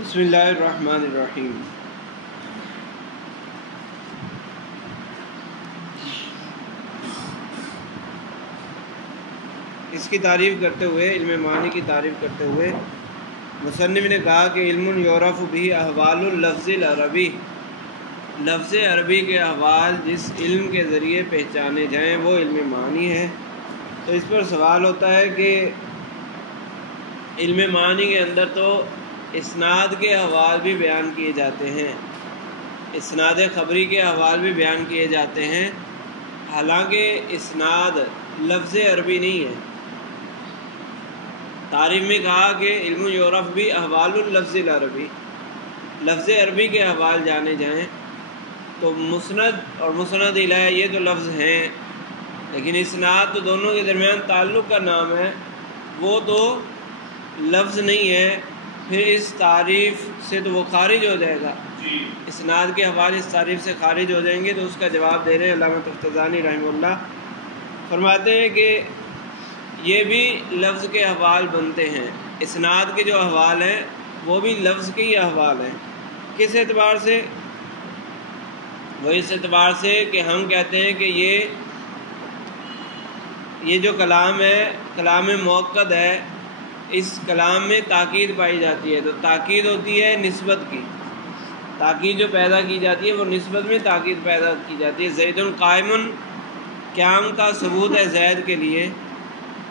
بسم اللہ الرحمن الرحیم۔ اس کی تعریف کرتے ہوئے، علم معنی کی تعریف کرتے ہوئے مصنف نے کہا کہ علم یعرف بھی احوال اللفظ العربی، لفظ عربی کے احوال جس علم کے ذریعے پہچانے جائیں وہ علم معنی ہے۔ تو اس پر سوال ہوتا ہے کہ علم معنی کے اندر تو اسناد کے احوال بھی بیان کیے جاتے ہیں، اسناد خبری کے احوال بھی بیان کیے جاتے ہیں، حالانکہ اسناد لفظ عربی نہیں ہے۔ تعریف میں کہا کہ علم یعرف بھی احوال اللفظ العربی، لفظ عربی کے احوال جانے جائیں۔ تو مسند اور مسند الیہ یہ تو لفظ ہیں، لیکن اسناد تو دونوں کے درمیان تعلق کا نام ہے، وہ تو لفظ نہیں ہے، پھر اس تعریف سے تو وہ خارج ہو جائے گا۔ اسناد کے حوالے اس تعریف سے خارج ہو جائیں گے۔ تو اس کا جواب دے رہے ہیں علامہ تفتزانی رحمہ اللہ، فرماتے ہیں کہ یہ بھی لفظ کے احوال بنتے ہیں، اسناد کے جو احوال ہیں وہ بھی لفظ کے ہی احوال ہیں۔ کس اعتبار سے؟ وہ اس اعتبار سے کہ ہم کہتے ہیں کہ یہ جو کلام ہے، کلام موقد ہے، اس کلام میں تاکید پائی جاتی ہے۔ تو تاکید ہوتی ہے نسبت کی، تاکید جو پیدا کی جاتی ہے وہ نسبت میں تاکید پیدا کی جاتی ہے۔ زید قائم، قیام کا ثبوت ہے زید کے لیے،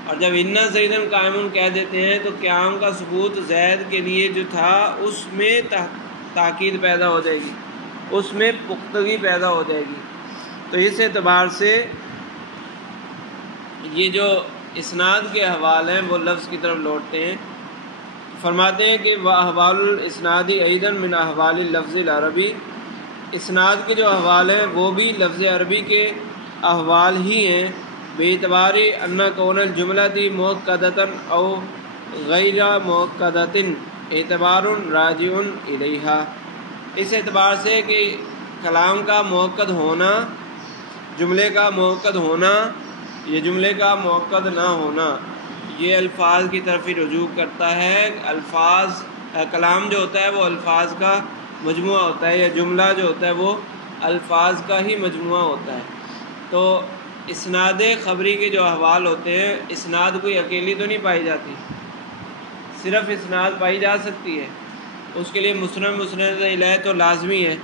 اور جب انا زید قائم کہہ دیتے ہیں تو قیام کا ثبوت زید کے لیے جو تھا اس میں تاکید پیدا ہو جائے گی، اس میں پختگی پیدا ہو جائے گی۔ تو اس اعتبار سے یہ جو اسناد کے احوال ہیں وہ لفظ کی طرف لوٹتے ہیں۔ فرماتے ہیں کہ وَأَحْوَالُ الْإِسْنَادِ أَيْضًا مِنْ أَحْوَالِ اللَّفْظِ الْعَرَبِي، اسناد کے جو احوال ہیں وہ بھی لفظ عربی کے احوال ہی ہیں، بِاعْتِبَارِ أَنَّ كَوْنَ الْجُمْلَةِ مُؤَكَّدَةً أَوْ غَيْرَ مُؤَكَّدَةٍ اعتبار راجع إِلَيْهَا، اس اعتبار سے کہ کلام کا مؤکد ہونا، جملے کا مؤکد ہونا، یہ جملے کا مؤکد نہ ہونا، یہ الفاظ کی طرف ہی رجوع کرتا ہے۔ الفاظ، کلام جو ہوتا ہے وہ الفاظ کا مجموعہ ہوتا ہے، یا جملہ جو ہوتا ہے وہ الفاظ کا ہی مجموعہ ہوتا ہے۔ تو اسناد خبری کے جو احوال ہوتے ہیں، اسناد کوئی اکیلی تو نہیں پائی جاتی، صرف اسناد پائی جا سکتی ہے، اس کے لیے مسند الیہ تو لازمی ہے۔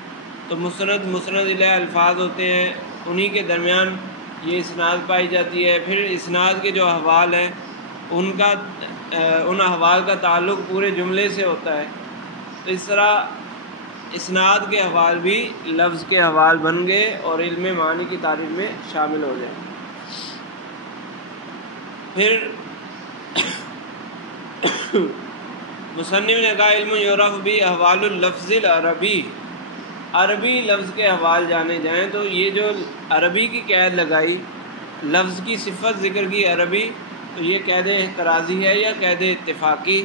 تو مسند الیہ الفاظ ہوتے ہیں، انہی کے درمیان یہ اسناد پائی جاتی ہے۔ پھر اسناد کے جو احوال ہیں ان احوال کا تعلق پورے جملے سے ہوتا ہے۔ تو اس طرح اسناد کے احوال بھی لفظ کے احوال بن گئے اور علم معنی کی تعریف میں شامل ہو جائیں۔ پھر مصنف نے کہا علم یعرف بھی احوال اللفظ العربی، عربی لفظ کے احوال جانے جائیں۔ تو یہ جو عربی کی قید لگائی، لفظ کی صفت ذکر کی عربی، تو یہ قید احترازی ہے یا قید اتفاقی؟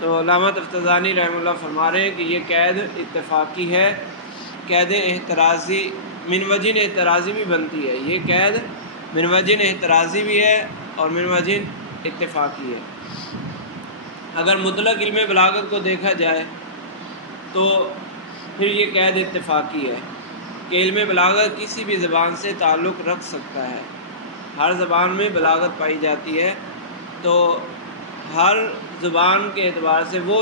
تو علامہ تفتزانی رحمہ اللہ فرما رہے ہیں کہ یہ قید اتفاقی ہے، قید احترازی من وجہ احترازی بھی بنتی ہے، یہ قید من وجہ احترازی بھی ہے اور من وجہ اتفاقی ہے۔ اگر مطلق علم بلاغت کو دیکھا جائے تو پھر یہ قید اتفاقی ہے کہ علم بلاغت کسی بھی زبان سے تعلق رکھ سکتا ہے، ہر زبان میں بلاغت پائی جاتی ہے۔ تو ہر زبان کے اعتبار سے وہ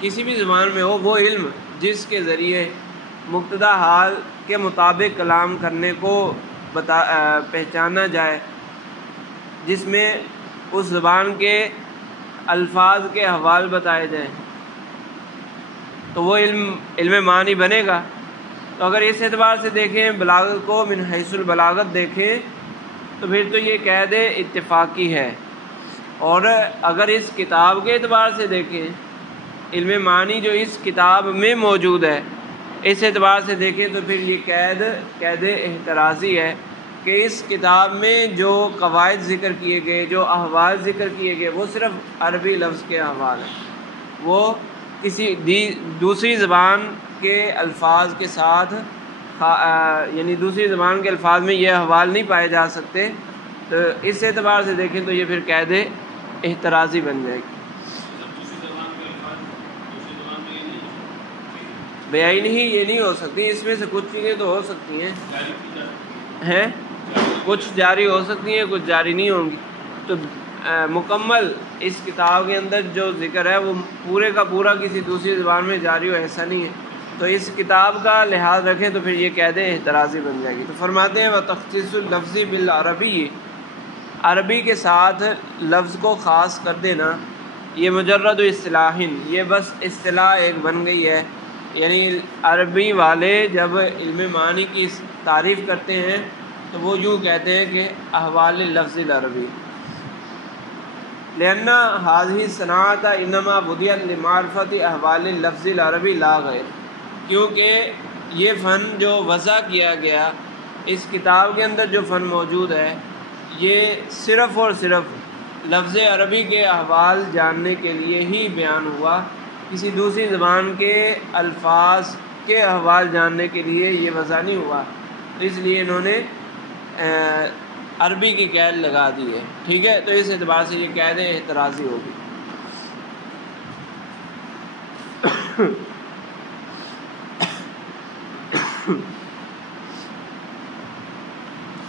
کسی بھی زبان میں ہو وہ علم جس کے ذریعے مبتدا حال کے مطابق کلام کرنے کو پہچانا جائے، جس میں اس زبان کے الفاظ کے احوال بتائے جائیں، تو وہ علم معنی بنے گا۔ تو اگر اس اعتبار سے دیکھیں بلاغت کو، من حیث البلاغت دیکھیں، تو پھر تو یہ قید اتفاقی ہے۔ اور اگر اس کتاب کے اعتبار سے دیکھیں، علم معنی جو اس کتاب میں موجود ہے، اس اعتبار سے دیکھیں تو پھر یہ قید احترازی ہے کہ اس کتاب میں جو قواعد ذکر کیے گئے، جو احوال ذکر کیے گئے، وہ صرف عربی لفظ کے احوال ہیں، وہ کسی دوسری زبان کے الفاظ کے ساتھ، یعنی دوسری زبان کے الفاظ میں یہ احوال نہیں پائے جا سکتے۔ تو اس اعتبار سے دیکھیں تو یہ پھر قید احترازی بن جائے گی۔ بیعین ہی یہ نہیں ہو سکتی، اس میں سے کچھ چیزیں تو ہو سکتی ہیں کچھ جاری ہو سکتی ہیں، کچھ جاری نہیں ہوں گی۔ تو مکمل اس کتاب کے اندر جو ذکر ہے وہ پورے کا پورا کسی دوسری زبان میں جاری ہو ایسا نہیں ہے، تو اس کتاب کا لحاظ رکھیں تو پھر یہ قاعدے احترازی بن جائے گی۔ تو فرماتے ہیں وَتَخْصِيصُ اللَّفْظِ بِالْعَرَبِيِّ، عربی کے ساتھ لفظ کو خاص کر دینا، یہ مجرد اصطلاح، یہ بس اصطلاح ایک بن گئی ہے، یعنی عربی والے جب علم معانی کی تعریف کرتے ہیں تو وہ یوں کہتے ہیں کہ احوال اللفظ العربی، لأن هذه الصناعة انما بدأت لمعرفة احوال اللفظ العربی لا غیر، کیونکہ یہ فن جو وضع کیا گیا اس کتاب کے اندر جو فن موجود ہے یہ صرف اور صرف لفظ عربی کے احوال جاننے کے لیے ہی بیان ہوا، کسی دوسری زبان کے الفاظ کے احوال جاننے کے لیے یہ وضع نہیں ہوا، اس لیے انہوں نے عربی کی قید لگا دی ہے، ٹھیک ہے۔ تو اس اعتبار سے یہ قید احترازی ہوگی۔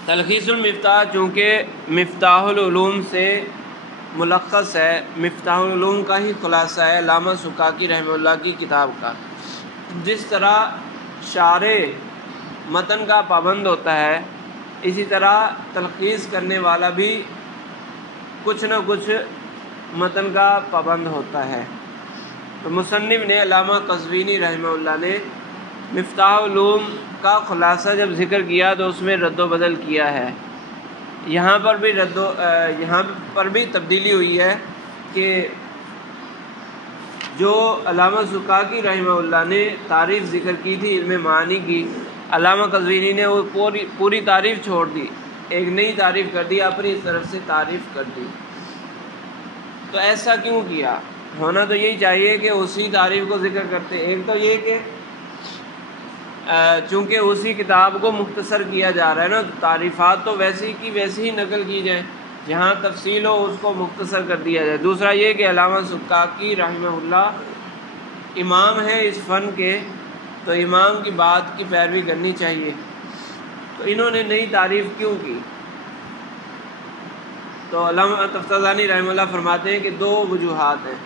تلخیص المفتاح چونکہ مفتاح العلوم سے ملخص ہے، مفتاح العلوم کا ہی خلاصہ ہے علامہ سکاکی رحمہ اللہ کی کتاب کا، جس طرح شارح متن کا پابند ہوتا ہے اسی طرح تلخیص کرنے والا بھی کچھ نہ کچھ متن کا پابند ہوتا ہے۔ تو مصنف نے علامہ قزوینی رحمہ اللہ نے مفتاح العلوم کا خلاصہ جب ذکر کیا تو اس میں رد و بدل کیا ہے، یہاں پر بھی تبدیلی ہوئی ہے کہ جو علامہ سکاکی رحمہ اللہ نے تعریف ذکر کی تھی علم معانی کی، علامہ قزوینی نے وہ پوری تعریف چھوڑ دی، ایک نئی تعریف کر دی، اپنی طرف سے تعریف کر دی۔ تو ایسا کیوں کیا؟ ہونا تو یہی چاہیے کہ اسی تعریف کو ذکر کرتے، ایک تو یہ کہ چونکہ اسی کتاب کو مختصر کیا جا رہا ہے نا، تعریفات تو ویسی کی ویسی ہی نقل کی جائیں، جہاں تفصیل ہو اس کو مختصر کر دیا جائے۔ دوسرا یہ کہ علامہ سکاکی رحمہ اللہ امام ہے اس فن کے، تو امام کی بات کی پیروی کرنی چاہیے، تو انہوں نے نئی تعریف کیوں کی؟ تو علامہ تفتازانی رحمہ اللہ فرماتے ہیں کہ دو وجوہات ہیں،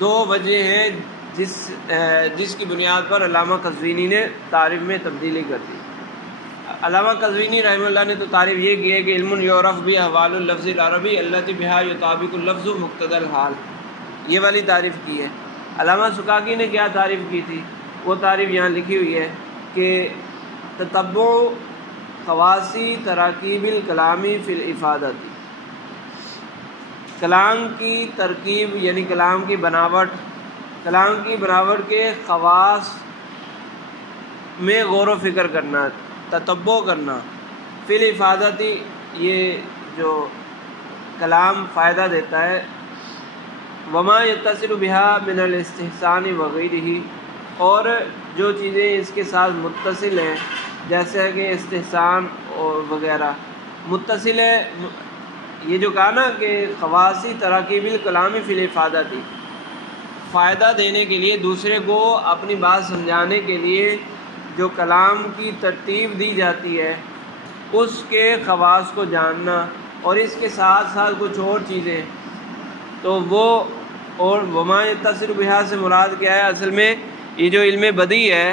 دو وجہ ہیں جس کی بنیاد پر علامہ قزوینی نے تعریف میں تبدیلی کر دی۔ علامہ قزوینی رحمہ اللہ نے تو تعریف یہ کی ہے کہ علم یعرف بھی احوال اللفظ العربی التی بہا یطابق اللفظ مقتضی الحال، یہ والی تعریف کی ہے۔ علامہ سکاکی نے کیا تعریف کی تھی؟ وہ تعریف یہاں لکھی ہوئی ہے کہ تتبع خواصی تراکیب الکلامی فی الافادۃ، کلام کی ترکیب یعنی کلام کی بناوٹ کے خواص میں غور و فکر کرنا، تتبع کرنا، فی الافادۃ، یہ جو کلام فائدہ دیتا ہے، وما یتصل بها من الاستحسان وغیرہ، اور جو چیزیں اس کے ساتھ متصل ہیں جیسے کہ استحسان اور وغیرہ متصل ہے، یہ جو کہا نا کہ خواصی تراکیب الکلام فی الافادۃ، فائدہ دینے کے لیے دوسرے کو اپنی بات سمجھانے کے لیے جو کلام کی ترتیب دی جاتی ہے اس کے خواص کو جاننا، اور اس کے ساتھ ساتھ کچھ اور چیزیں، تو وہ اور وما یتصل بہا سے مراد کیا ہے؟ اصل میں یہ جو علم بدیع ہے،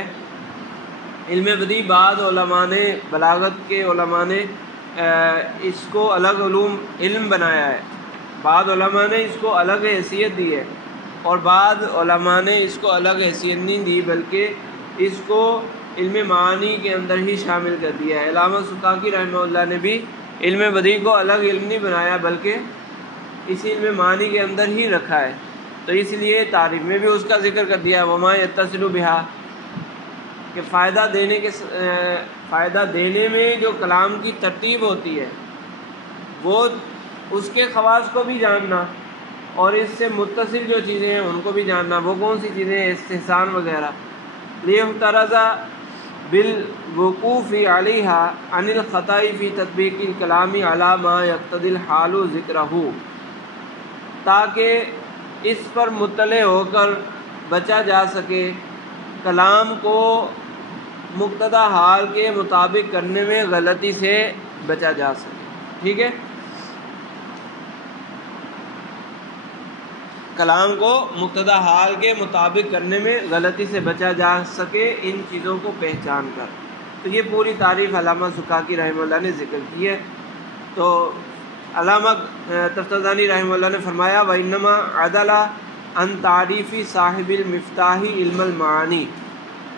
علم بدیع بعض علماء نے، بلاغت کے علماء نے اس کو الگ علم بنایا ہے، بعض علماء نے اس کو الگ حیثیت دی ہے، اور بعض علماء نے اس کو الگ حیثیت نہیں دی بلکہ اس کو علم معانی کے اندر ہی شامل کر دیا ہے۔ علامہ سکاکی رحمہ اللہ نے بھی علم بدیع کو الگ علم نہیں بنایا بلکہ اسی علم معانی کے اندر ہی رکھا ہے، تو اس لیے تعریف میں بھی اس کا ذکر کر دیا وما یتصل بہا، کہ فائدہ دینے میں جو کلام کی ترتیب ہوتی ہے وہ اس کے خواص کو بھی جاننا، اور اس سے متصل جو چیزیں ہیں ان کو بھی جاننا، وہ کون سی چیزیں ہیں؟ استحسان وغیرہ۔ لیحترز بالوقوف علیہا عن الخطأ فی تطبیق الکلام علی ما یقتضی الحال ذکرہ، تاکہ اس پر مطلع ہو کر بچا جا سکے کلام کو مقتضی حال کے مطابق کرنے میں غلطی سے بچا جا سکے. ٹھیک ہے، کلام کو مقتضی حال کے مطابق کرنے میں غلطی سے بچا جا سکے ان چیزوں کو پہچان کر. تو یہ پوری تعریف علامہ زکاکی رحمہ اللہ نے ذکر کی ہے. تو علامہ تفتزانی رحمہ اللہ نے فرمایا وَإِنَّمَا عَدَلَ عَنْ تعریفی صاحب المفتاح علم المعانی،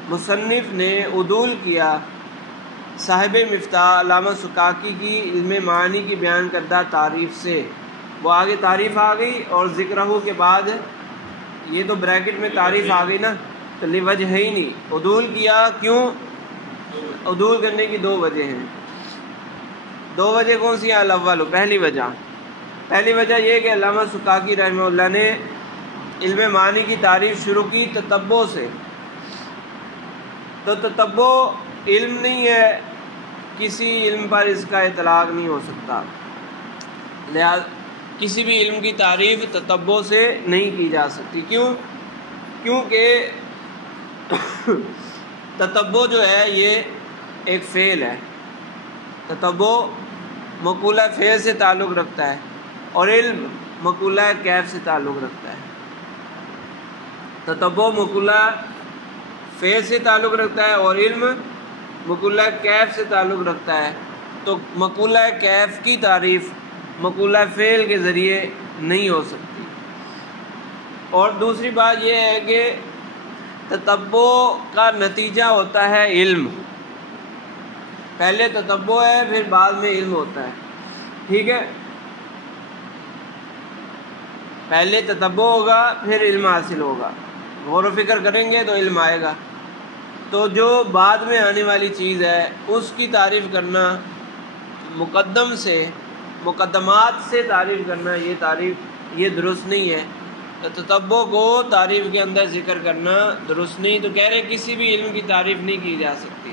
مصنف نے عدول کیا صاحب مفتاح علامہ زکاکی کی علم معانی کی بیان کردہ تعریف سے. وہ آگے تعریف آ گئی اور ذکر ہو کے بعد یہ تو بریکٹ میں تعریف آ گئی نا، تو لوجہ ہی نہیں عدول کیا. کیوں عدول کرنے کی دو وجہ ہیں. دو وجہ کون سی ہیں؟ الاول، پہلی وجہ یہ کہ علامہ زکاکی رحمہ اللہ نے علم معانی کی تعریف شروع کی تتبع سے. تو تتبع علم نہیں ہے، کسی علم پر اس کا اطلاق نہیں ہو سکتا، لہذا کسی بھی علم کی تعریف تتبع سے نہیں کی جا سکتی. کیونکہ تتبع جو ہے یہ ایک فعل ہے. تتبع مقولہ فعل سے تعلق رکھتا ہے اور علم مقولہ کیف سے تعلق رکھتا ہے. تتبع مقولہ فعل سے تعلق رکھتا ہے اور علم مقولہ کیف سے تعلق رکھتا ہے. تو مقولہ کیف کی تعریف مقولہ فعل کے ذریعے نہیں ہو سکتی. اور دوسری بات یہ ہے کہ تتبع کا نتیجہ ہوتا ہے علم. پہلے تتبع ہے پھر بعد میں علم ہوتا ہے. ٹھیک ہے، پہلے تتبع ہوگا پھر علم حاصل ہوگا. غور و فکر کریں گے تو علم آئے گا. تو جو بعد میں آنے والی چیز ہے اس کی تعریف کرنا، مقدمات سے تعریف کرنا، یہ درست نہیں ہے. تتبع کو تعریف کے اندر ذکر کرنا درست نہیں. تو کہہ رہے کسی بھی علم کی تعریف نہیں کی جا سکتی،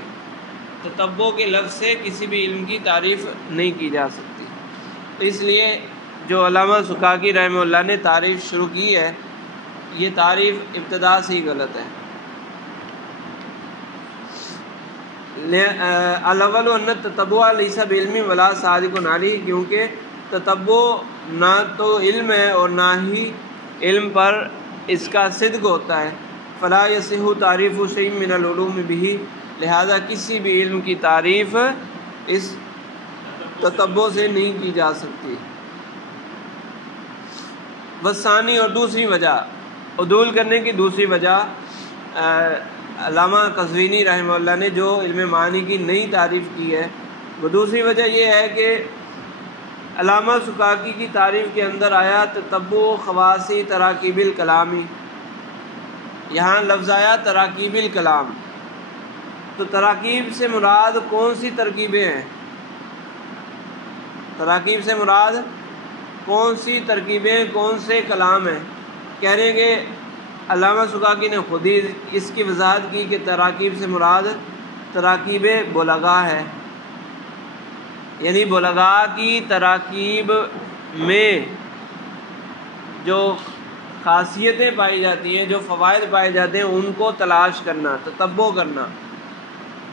تتبع کے لفظ سے کسی بھی علم کی تعریف نہیں کی جا سکتی. تو اس لیے جو علامہ زکاکی رحمہ اللہ نے تعریف شروع کی ہے یہ تعریف ابتدا سے ہی غلط ہے. الاول ان التتبع لیس بعلم ولا صادق علیہ، کیونکہ تتبع نہ تو علم ہے اور نہ ہی علم پر اس کا صدق ہوتا ہے. فلا یصح تعریف شیء من العلوم به، لہذا کسی بھی علم کی تعریف اس تتبع سے نہیں کی جا سکتی. والثانی، اور دوسری وجہ عدول کرنے کی دوسری وجہ، علامہ قزوینی رحمہ اللہ نے جو علم معانی کی نئی تعریف کی ہے وہ دوسری وجہ یہ ہے کہ علامہ زکاکی کی تعریف کے اندر آیا تتبع خواصی تراکیب الکلامی. یہاں لفظ آیا تراکیب الکلام. تو تراکیب سے مراد کون سی ترکیبیں ہیں؟ تراکیب سے مراد کون سی ترکیبیں، کون سے کلام ہیں؟ کہہ رہے ہیں کہ علامہ زکاکی نے خود ہی اس کی وضاحت کی کہ تراکیب سے مراد تراکیب بلغا ہے. یعنی بلغا کی تراکیب میں جو خاصیتیں پائی جاتی ہیں، جو فوائد پائے جاتے ہیں، ان کو تلاش کرنا، تتبع کرنا،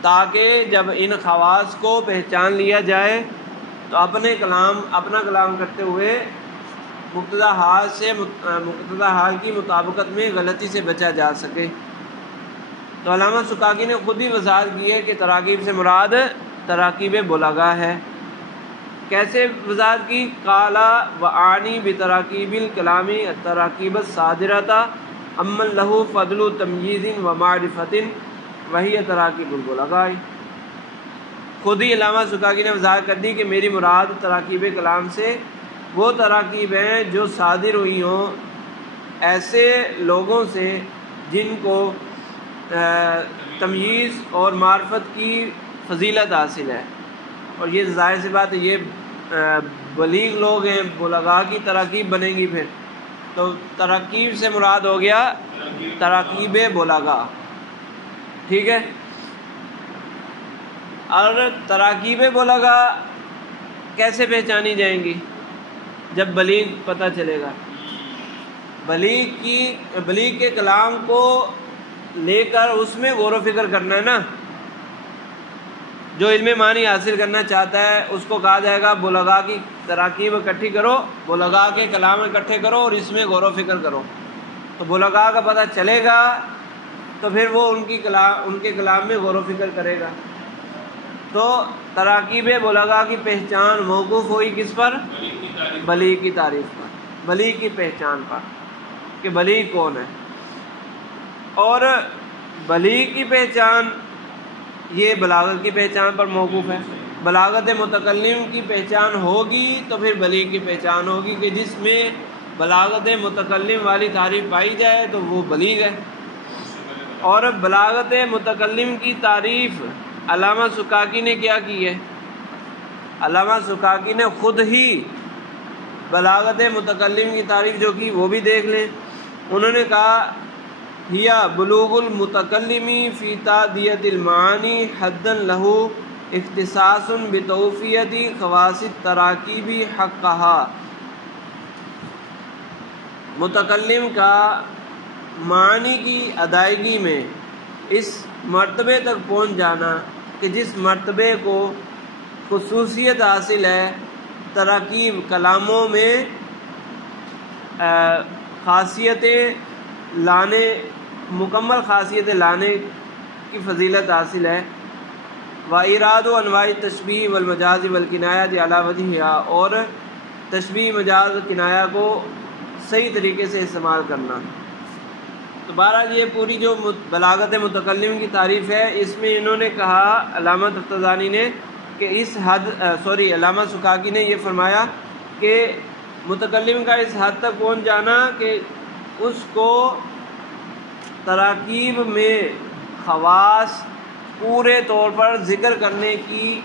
تاکہ جب ان خواص کو پہچان لیا جائے تو اپنا کلام کرتے ہوئے مقتضی حال کی مطابقت میں غلطی سے بچا جا سکے. تو علامہ زکاکی نے خود ہی وضاحت کی ہے کہ تراکیب سے مراد تراکیب بلغا ہے. کیسے وضاحت کی؟ قالا وعانی بتراکیب الکلام التراکیب الصادرۃ امن لہ فضل تمییز و معرفت وہی تراکیب البلغاء. خود ہی علامہ زکاکی نے وضاحت کر دی کہ میری مراد تراکیب کلام سے وہ تراکیب ہیں جو صادر ہوئی ہوں ایسے لوگوں سے جن کو تمییز اور معرفت کی فضیلت حاصل ہے. اور یہ ظاہر سی بات ہے یہ بلیغ لوگ ہیں، بلغاء کی تراکیب بنیں گی. پھر تو تراکیب سے مراد ہو گیا تراکیب بلغاء. ٹھیک ہے، اور تراکیب بلغاء کیسے پہچانی جائیں گی؟ جب بلیغ پتہ چلے گا. بلیغ کے کلام کو لے کر اس میں غور و فکر کرنا ہے نا. جو علم معنی حاصل کرنا چاہتا ہے اس کو کہا جائے گا بلغاء کی تراکیب اکٹھی کرو، بلغاء کے کلام اکٹھے کرو اور اس میں غور و فکر کرو. تو بلغاء کا پتہ چلے گا تو پھر وہ ان کے کلام میں غور و فکر کرے گا. تو تراکیب بلغاء کی پہچان موقوف ہوئی کس پر؟ بلیغ کی تعریف پر، بلیغ کی پہچان پر کہ بلیغ کون ہے. اور بلیغ کی پہچان یہ بلاغت کی پہچان پر موقوف ہے. بلاغت متکلم کی پہچان ہوگی تو پھر بلیغ کی پہچان ہوگی کہ جس میں بلاغت متکلم والی تعریف پائی جائے تو وہ بلیغ ہے. اور بلاغت متکلم کی تعریف علامہ سکاکی نے کیا کی ہے؟ علامہ سکاکی نے خود ہی بلاغت متکلم کی تعریف جو کی وہ بھی دیکھ لیں. انہوں نے کہا ہیا بلوغ المتکلم فی تعدیت المعانی حدا لہ اختصاص بتوفیت خواص التراکیب حقہا. متکلم کا معنی کی ادائیگی میں اس مرتبے تک پہنچ جانا کہ جس مرتبے کو خصوصیت حاصل ہے تراکیب کلاموں میں خاصیتیں لانے، مکمل خاصیتیں لانے کی فضیلت حاصل ہے. وَإِرَادُ أَنْوَاعِ التَّشْبِیہِ وَالْمَجَازِ وَالْکِنَایَةِ عَلیٰ وَجْہِہَا، اور تشبیہ، مجاز، کنایہ کو صحیح طریقے سے استعمال کرنا. تو بہرحال یہ پوری جو بلاغت متکلم کی تعریف ہے اس میں انہوں نے کہا علامہ تفتزانی نے کہ علامہ سکاکی نے یہ فرمایا کہ متکلم کا اس حد تک پہنچ جانا کہ اس کو تراکیب میں خواص پورے طور پر ذکر کرنے کی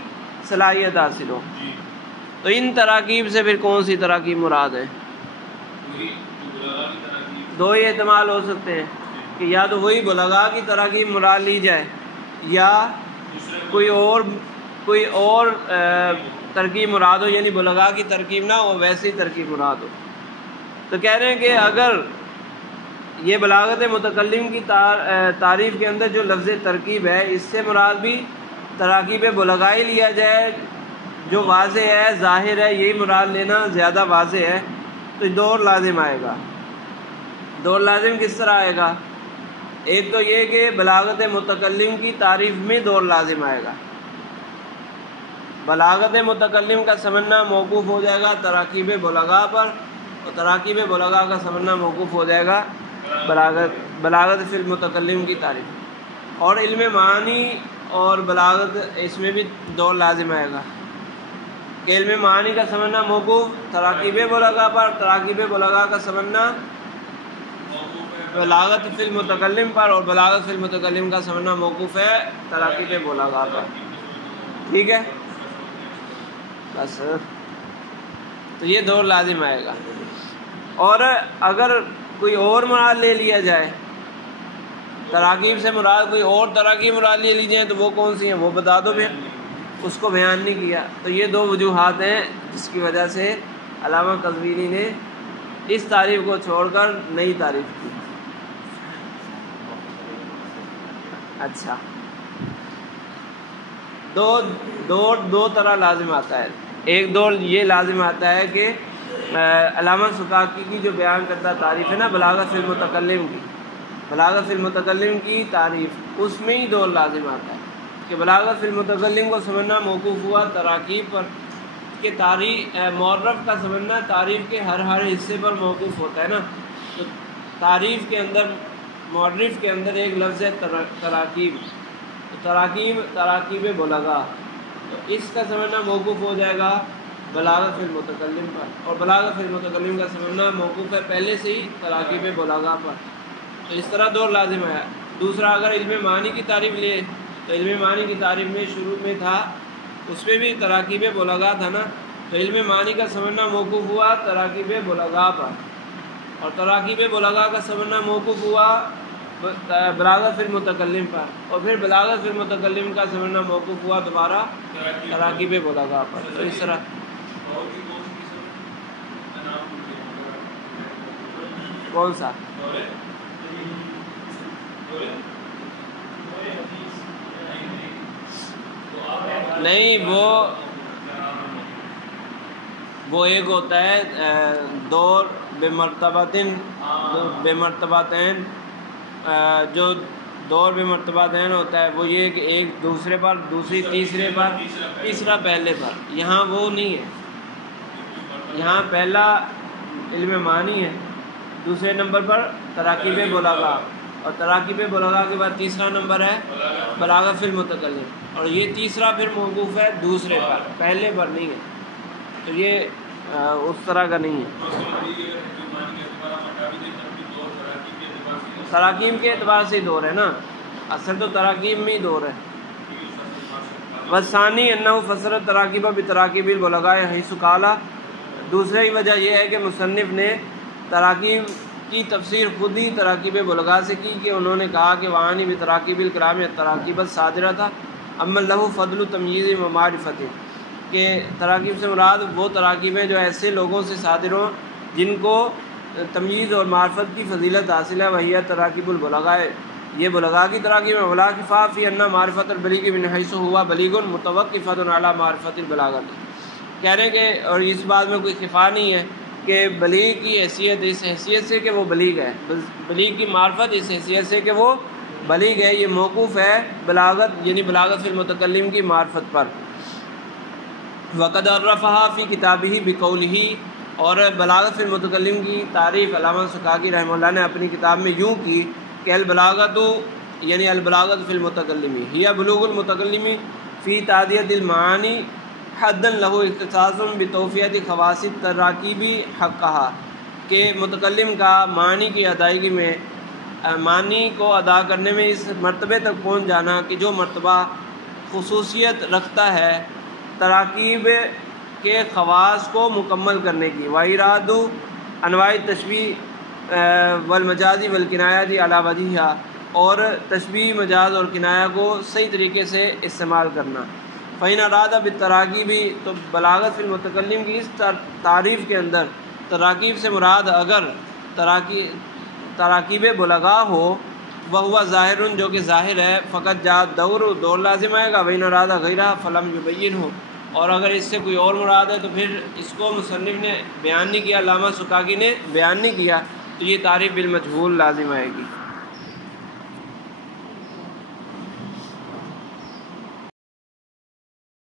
صلاحیت حاصل ہو. تو ان تراکیب سے پھر کون سی تراکیب مراد ہے؟ دو ہی احتمال ہو سکتے ہیں کہ یا تو وہی بلغاء کی تراکیب مراد لی جائے یا کوئی اور ترکیب مراد ہو، یعنی بلغاء کی ترکیب نہ ہو ویسی ترکیب مراد ہو. تو کہہ رہے ہیں کہ اگر یہ بلاغت متکلم کی تعریف کے اندر جو لفظ ترکیب ہے اس سے مراد بھی تراکیب بلغاء لیا جائے جو واضح ہے، ظاہر ہے، یہی مراد لینا زیادہ واضح ہے، تو دور لازم آئے گا. دور لازم کس طرح آئے گا؟ ایک تو یہ کہ بلاغت متکلم کی تعریف میں دور لازم آئے گا. بلاغت متکلم کا سمجھنا موقوف ہو جائے گا تراکیب بلغاء پر، اور تراکیب بلغاء کا سمجھنا موقوف ہو جائے گا بلاغت فی المتکلم کی تعریف. اور علم معانی اور بلاغت اس میں بھی دور لازم آئے گا کہ علم معانی کا سمجھنا موقوف تراکیب بلغاء پر، تراکیب بلغاء کا سمجھنا بلاغت فی المتکلم پر، اور بلاغت فی المتکلم کا سمجھنا موقوف ہے تراکیب بلغاء پر. ٹھیک ہے، بس تو یہ دور لازم آئے گا. اور اگر کوئی اور مراد لے لیا جائے، تراکیب سے مراد کوئی اور تراکیب مراد لے لی جائیں تو وہ کون سی ہیں وہ بتا دو. پھر اس کو بیان نہیں کیا. تو یہ دو وجوہات ہیں جس کی وجہ سے علامہ قزوینی نے اس تعریف کو چھوڑ کر نئی تعریف کی. اچھا، دو طرح لازم آتا ہے. ایک دور یہ لازم آتا ہے کہ علامہ سکاکی کی جو بیان کرتا تعریف ہے نا بلاغت فی المتکلم کی، بلاغت فی المتکلم کی تعریف، اس میں ہی دور لازم آتا ہے کہ بلاغت فی المتکلم کو سمجھنا موقوف ہوا تراکیب پر، کہ معرف کا سمجھنا تعریف کے ہر حصے پر موقوف ہوتا ہے نا. تو تعریف کے اندر، معرف کے اندر ایک لفظ ہے تراکیب، تراکیب بلغاء، تو اس کا سمجھنا موقوف ہو جائے گا بلاغت فی المتکلم پر، اور بلاغت فی المتکلم کا سمجھنا موقوف ہے پہلے سے ہی تراکیب بلغاء پر. تو اس طرح دور لازم ہے. دوسرا اگر علم معنی کی تعریف لے تو علم معنی کی تعریف میں شروع میں تھا، اس میں بھی تراکیب بلغاء تھا نا، تو علم معنی کا سمجھنا موقوف ہوا تراکیب بلغاء پر، اور تراکیب بلغاء کا سمجھنا موقوف ہوا بلاغت فی المتکلم پر، اور پھر بلاغت فی المتکلم کا سمجھنا موقوف ہوا دوبارہ تراکیب بلغاء پر. تو اس طرح کون سا نہیں، وہ ایک ہوتا ہے دور بمرتبتین، جو دور بمرتبتین ہوتا ہے وہ یہ کہ ایک دوسرے پر، دوسری تیسرے پر، تیسرا پہلے پر. یہاں وہ نہیں ہے، یہاں پہلا علم معنی ہے، دوسرے نمبر پر تراکیب بلاغہ، اور تراکیب بلاغہ کے بعد تیسرا نمبر ہے بلاغہ فی المتکلم، اور یہ تیسرا پھر موقوف ہے دوسرے پر، پہلے پر نہیں ہے. تو یہ اس طرح کا نہیں ہے. تراکیم کے اعتبار سے دور ہے نا، اصل تو تراکیم میں ہی دور ہے. وثانی انہ فسر تراکیبہ بتراکیب البلغاء حیث قال، دوسری وجہ یہ ہے کہ مصنف نے تراکیب کی تفسیر خود ہی تراکیب بلغاء سے کی کہ انہوں نے کہا کہ وعانی بتراکیب الکلام تراکیب الصادرہ تھا اما لہ فضل تمییز و معرفت، کہ تراکیب سے مراد وہ تراکیب ہیں جو ایسے لوگوں سے صادر ہوں جن کو تمییز اور معرفت کی فضیلت حاصل ہے. وہی تراکیب البلغاء، یہ بلغاء کی تراکیب ہے. ولاکفا فی ان معرفت البلیغ من حیث ہوا بلیغ متوقفۃ علی معرفت البلاغۃ، کہہ رہے ہیں کہ اور اس بات میں کوئی خفا نہیں ہے کہ بلیغ کی حیثیت اس حیثیت سے کہ وہ بلیغ ہے، بلیغ کی معرفت اس حیثیت سے کہ وہ بلیغ ہے، یہ موقوف ہے بلاغت یعنی بلاغت فی المتکلم کی معرفت پر. وقد عرفها فی کتابہ بقولہ، اور بلاغت فی المتکلم کی تعریف علامہ سکاکی رحمہ اللہ نے اپنی کتاب میں یوں کی کہ البلاغت یعنی البلاغت فی المتکلم ہی بلوغ المتکلم فی تعدیت المعانی حدا لہ اختصاص بتوفیت خواص التراکیب حقہا، کہ متکلم کا معنی کی ادائیگی میں، معنی کو ادا کرنے میں اس مرتبے تک پہنچ جانا کہ جو مرتبہ خصوصیت رکھتا ہے تراکیب کے خواص کو مکمل کرنے کی. وَإِرَادُ انواع تشبیہ والمجازی والکنایات علی وجہہا، اور تشبیہ، مجاز اور کنایہ کو صحیح طریقے سے استعمال کرنا. فَإِنْ أَرَادَ بِالتَّرَاكِيبِ، تو بلاغت فی المتکلم کی اس تعریف کے اندر تراکیب سے مراد اگر تراکیب بلغاء ہو وہو ظاہر، جو کہ ظاہر ہے، فقط جا دور لازم آئے گا. وَإِنْ أَرَادَ غَيْرَهَا فَلَمْ يُبَيِّنْهُ، اور اگر اس سے کوئی اور مراد ہے تو پھر اس کو مصنف نے بیان نہیں کیا، علامہ سکاکی نے بیان نہیں کیا، تو یہ تعریف بالمجہول لازم آئے گی.